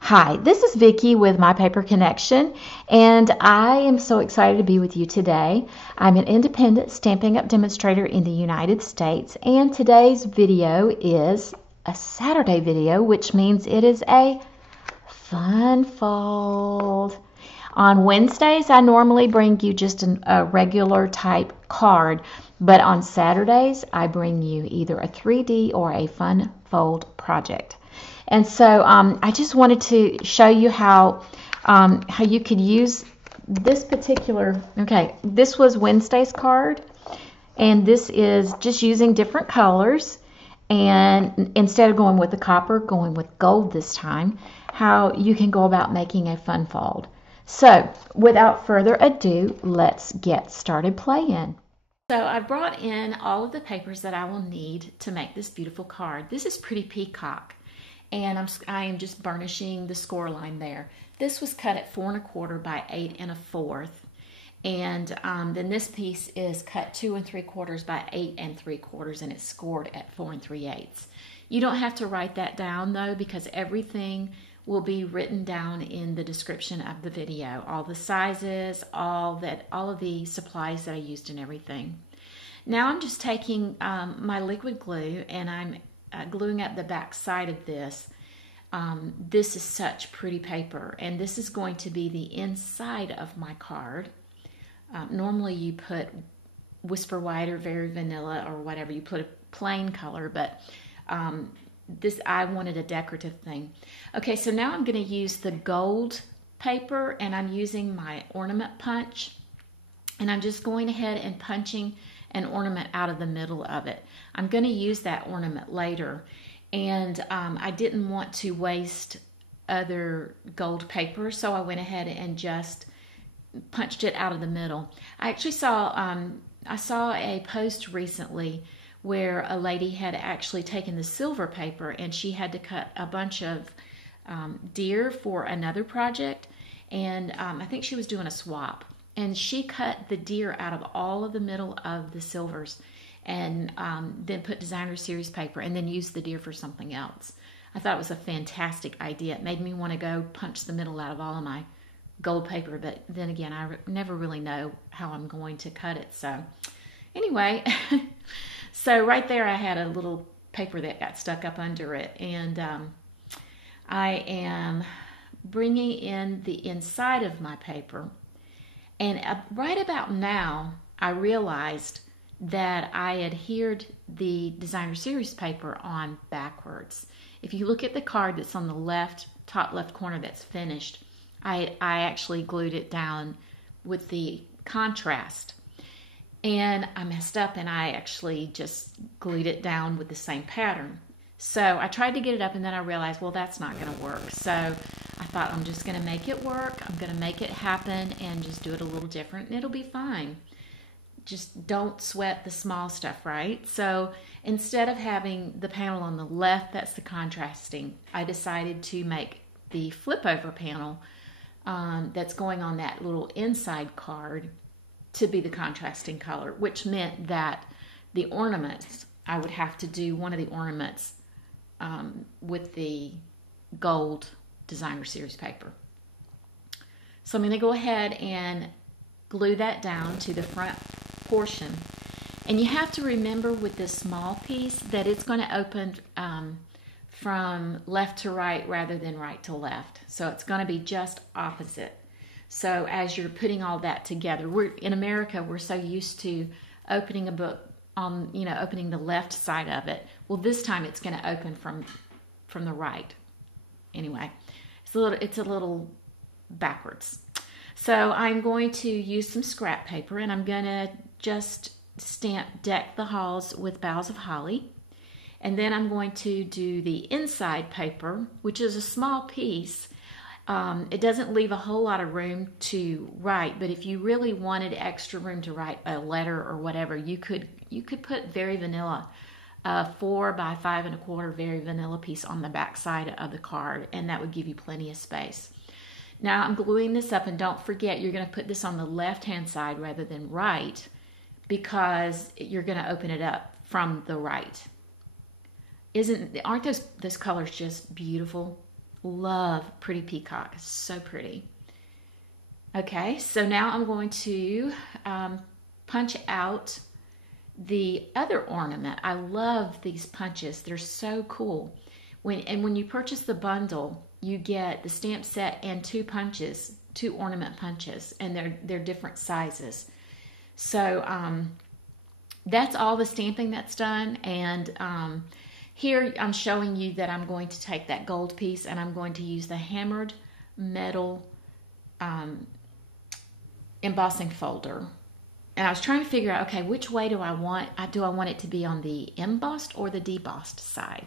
Hi, this is Vicki with My Paper Connection, and I am so excited to be with you today. I'm an independent Stampin' Up! Demonstrator in the United States, and today's video is a Saturday video, which means it is a fun fold. On Wednesdays, I normally bring you just a regular type card, but on Saturdays, I bring you either a 3D or a fun fold project. And so I just wanted to show you how you could use this particular, this was Wednesday's card, and this is just using different colors, and instead of going with the copper, going with gold this time, how you can go about making a fun fold. So without further ado, let's get started playing. So I brought in all of the papers that I will need to make this beautiful card. This is Pretty Peacock, and I am just burnishing the score line there. This was cut at 4 1/4 by 8 1/4, and then this piece is cut 2 3/4 by 8 3/4, and it's scored at 4 3/8. You don't have to write that down though, because everything will be written down in the description of the video. All the sizes, all of the supplies that I used and everything. Now I'm just taking my liquid glue and I'm gluing up the back side of this. This is such pretty paper, and this is going to be the inside of my card. Normally you put Whisper White or Very Vanilla or whatever, you put a plain color, but I wanted a decorative thing. Okay, so now I'm going to use the gold paper, and I'm using my ornament punch, and I'm just going ahead and punching an ornament out of the middle of it. I'm going to use that ornament later, and I didn't want to waste other gold paper, so I went ahead and just punched it out of the middle. I actually saw a post recently where a lady had actually taken the silver paper and she had to cut a bunch of deer for another project, and I think she was doing a swap, and she cut the deer out of all of the middle of the silvers, and then put designer series paper and then used the deer for something else. I thought it was a fantastic idea. It made me want to go punch the middle out of all of my gold paper, but then again, I never really know how I'm going to cut it. So anyway, so right there I had a little paper that got stuck up under it, and I am bringing in the inside of my paper, and right about now I realized that I adhered the designer series paper on backwards. If you look at the card that's on the left, top left corner that's finished, I actually glued it down with the contrast, and I messed up and I actually just glued it down with the same pattern. So I tried to get it up, and then I realized, well, that's not going to work. So I thought, I'm just going to make it work. I'm going to make it happen and just do it a little different, and it'll be fine. Just don't sweat the small stuff, right? So instead of having the panel on the left, that's the contrasting, I decided to make the flip over panel that's going on that little inside card to be the contrasting color, which meant that the ornaments, I would have to do one of the ornaments with the gold designer series paper. So I'm going to go ahead and glue that down to the front portion, and you have to remember with this small piece that it's going to open from left to right rather than right to left, so it's going to be just opposite. So as you're putting all that together, in America we're so used to opening a book on, opening the left side of it. Well, this time it's going to open from the right. Anyway, it's a little backwards. So I'm going to use some scrap paper, and I'm going to just deck the halls with boughs of holly. And then I'm going to do the inside paper, which is a small piece. It doesn't leave a whole lot of room to write, but if you really wanted extra room to write a letter or whatever, you could put Very Vanilla, 4 by 5 1/4 Very Vanilla piece on the back side of the card, and that would give you plenty of space. Now I'm gluing this up, and don't forget you're going to put this on the left-hand side rather than right, because you're going to open it up from the right. Aren't those colors just beautiful? love pretty peacock. It's so pretty. Okay, so now I'm going to punch out the other ornament. I love these punches. They're so cool. When you purchase the bundle, you get the stamp set and 2 punches, 2 ornament punches, and they're different sizes. So that's all the stamping that's done. And here I'm showing you that I'm going to take that gold piece and I'm going to use the hammered metal embossing folder. And I was trying to figure out, okay, which way do I want it to be, on the embossed or the debossed side?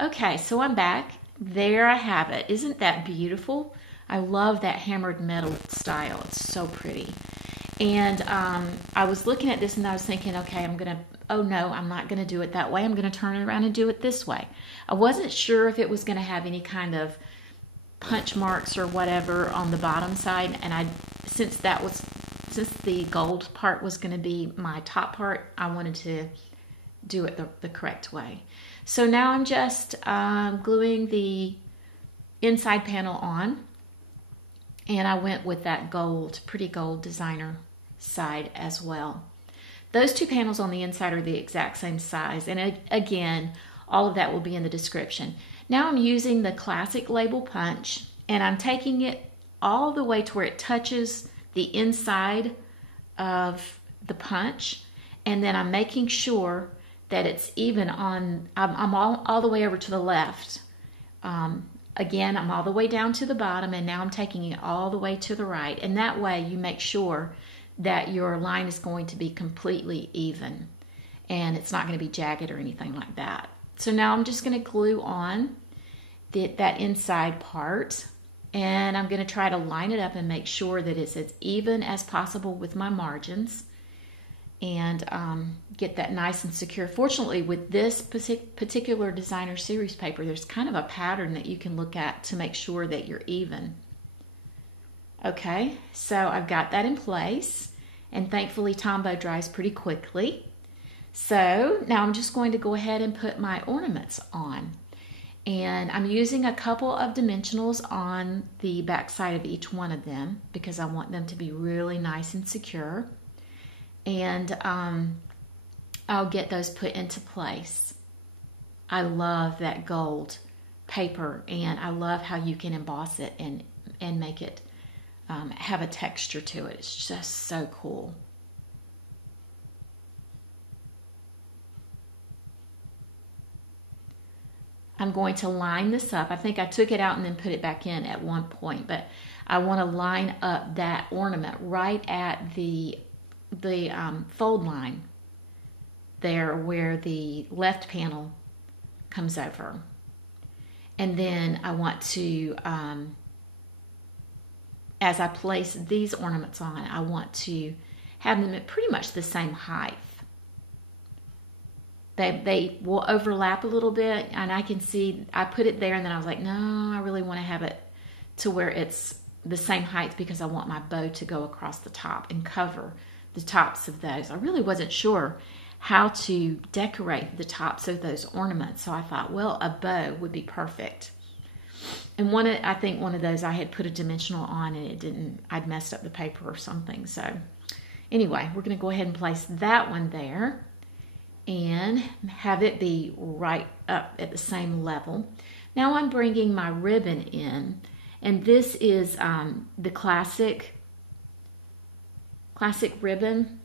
Okay, so I'm back. There I have it. Isn't that beautiful? I love that hammered metal style. It's so pretty. And I was looking at this and I was thinking, okay, oh no, I'm not gonna do it that way. I'm gonna turn it around and do it this way. I wasn't sure if it was gonna have any kind of punch marks or whatever on the bottom side, and since the gold part was going to be my top part, I wanted to do it the correct way. So now I'm just gluing the inside panel on, and I went with that gold, pretty gold designer side as well. Those 2 panels on the inside are the exact same size, and again, all of that will be in the description. Now I'm using the classic label punch, and I'm taking it all the way to where it touches the inside of the punch, and then I'm making sure that it's even on, I'm all the way over to the left. Again, I'm all the way down to the bottom, and now I'm taking it all the way to the right, and that way you make sure that your line is going to be completely even, and it's not going to be jagged or anything like that. So now I'm just going to glue on that inside part, and I'm going to try to line it up and make sure that it's as even as possible with my margins, and get that nice and secure. Fortunately, with this particular designer series paper, there's kind of a pattern that you can look at to make sure that you're even. Okay, so I've got that in place, and thankfully Tombow dries pretty quickly. So now I'm just going to go ahead and put my ornaments on. And I'm using a couple of dimensionals on the back side of each one of them because I want them to be really nice and secure. And I'll get those put into place. I love that gold paper, and I love how you can emboss it and make it have a texture to it. It's just so cool. I'm going to line this up. I think I took it out and then put it back in at one point, but I want to line up that ornament right at the fold line there where the left panel comes over. And then I want to, as I place these ornaments on, I want to have them at pretty much the same height. They will overlap a little bit, and I can see, I put it there and then I was like, no, I really want to have it to where it's the same height because I want my bow to go across the top and cover the tops of those. I really wasn't sure how to decorate the tops of those ornaments, so I thought, well, a bow would be perfect. And I think one of those I had put a dimensional on and it didn't, I'd messed up the paper or something. So anyway, we're going to go ahead and place that one there and have it be right up at the same level. Now I'm bringing my ribbon in, and this is the classic ribbon.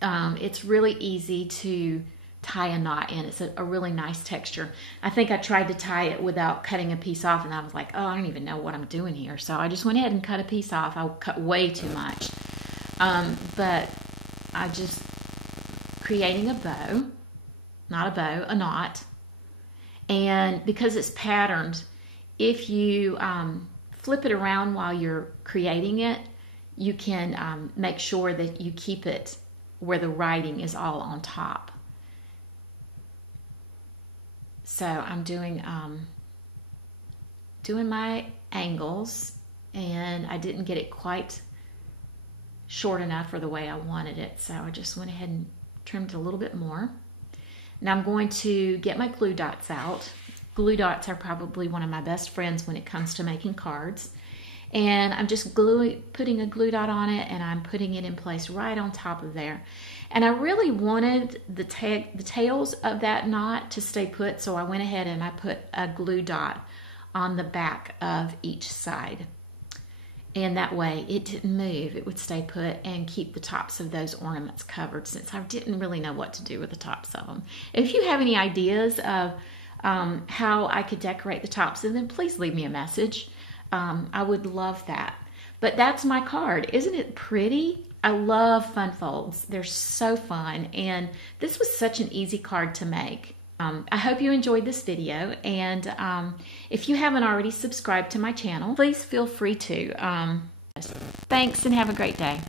It's really easy to tie a knot in. It's a really nice texture. I think I tried to tie it without cutting a piece off, and I was like, oh, I don't even know what I'm doing here. So I just went ahead and cut a piece off. I cut way too much. But I just creating a bow, not a bow, a knot. And because it's patterned, if you flip it around while you're creating it, you can make sure that you keep it where the writing is all on top. So I'm doing my angles, and I didn't get it quite short enough for the way I wanted it, so I just went ahead and trimmed a little bit more. Now I'm going to get my glue dots out, glue dots are probably one of my best friends when it comes to making cards. And I'm just putting a glue dot on it, and I'm putting it in place right on top of there. And I really wanted the tails of that knot to stay put, so I went ahead and I put a glue dot on the back of each side. And that way it didn't move, it would stay put and keep the tops of those ornaments covered, since I didn't really know what to do with the tops of them. If you have any ideas of how I could decorate the tops, then please leave me a message. I would love that. But that's my card. Isn't it pretty? I love fun folds. They're so fun, and this was such an easy card to make. I hope you enjoyed this video, and if you haven't already subscribed to my channel, please feel free to. Thanks, and have a great day.